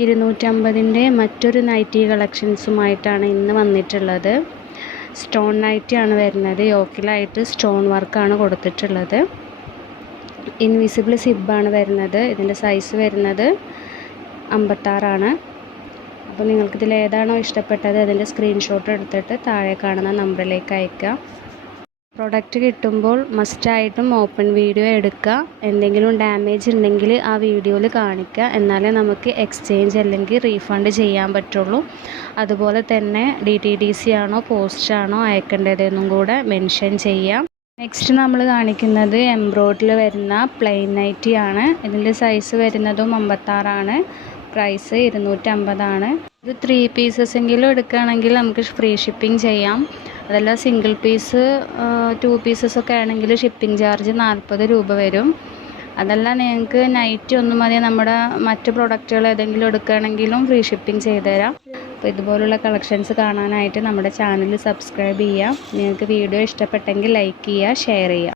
250-ൻ്റെ മറ്റൊരു നൈറ്റി കളക്ഷൻസുമായിട്ടാണ് ഇന്ന് വന്നിട്ടുള്ളത്. സ്റ്റോൺ നൈറ്റിയാണ് വരുന്നത്. യോക്കിലായിട്ട് സ്റ്റോൺ വർക്കാണ് കൊടുത്തിട്ടുള്ളത്. ഇൻവിസിബിൾ സിബാണ് വരുന്നത്. ഇതിൻ്റെ സൈസ് വരുന്നത് 56 അപ്പോൾ നിങ്ങൾക്കിതിൽ ഏതാണോ ഇഷ്ടപ്പെട്ടത് അതിൻ്റെ സ്ക്രീൻഷോട്ട് എടുത്തിട്ട് താഴെ കാണുന്ന നമ്പറിലേക്ക് അയക്കുക. പ്രൊഡക്റ്റ് കിട്ടുമ്പോൾ മസ്റ്റായിട്ടും ഓപ്പൺ വീഡിയോ എടുക്കുക. എന്തെങ്കിലും ഡാമേജ് ഉണ്ടെങ്കിൽ ആ വീഡിയോയിൽ കാണിക്കുക. എന്നാലേ നമുക്ക് എക്സ്ചേഞ്ച് അല്ലെങ്കിൽ റീഫണ്ട് ചെയ്യാൻ പറ്റുള്ളൂ. അതുപോലെ തന്നെ DTDC ആണോ പോസ്റ്റ് ആണോ അയക്കേണ്ടതെന്നും കൂടെ മെൻഷൻ ചെയ്യാം. നെക്സ്റ്റ് നമ്മൾ കാണിക്കുന്നത് എംബ്രോയ്ഡറിൽ വരുന്ന പ്ലെയിൻ നൈറ്റി ആണ്. ഇതിൻ്റെ സൈസ് വരുന്നതും 56, പ്രൈസ് 250. ഇത് 3 പീസസ് എങ്കിലും എടുക്കുകയാണെങ്കിൽ നമുക്ക് ഫ്രീ ഷിപ്പിംഗ് ചെയ്യാം. അതല്ല സിംഗിൾ പീസ് 2 പീസസൊക്കെ ആണെങ്കിൽ ഷിപ്പിംഗ് ചാർജ് 40 രൂപ വരും. അതല്ല നിങ്ങൾക്ക് നൈറ്റി ഒന്നും മതി, നമ്മുടെ മറ്റ് പ്രൊഡക്റ്റുകൾ ഏതെങ്കിലും എടുക്കുകയാണെങ്കിലും ഫ്രീ ഷിപ്പിംഗ് ചെയ്തുതരാം. അപ്പോൾ ഇതുപോലുള്ള കളക്ഷൻസ് കാണാനായിട്ട് നമ്മുടെ ചാനൽ സബ്സ്ക്രൈബ് ചെയ്യുക. നിങ്ങൾക്ക് വീഡിയോ ഇഷ്ടപ്പെട്ടെങ്കിൽ ലൈക്ക് ചെയ്യുക, ഷെയർ ചെയ്യുക.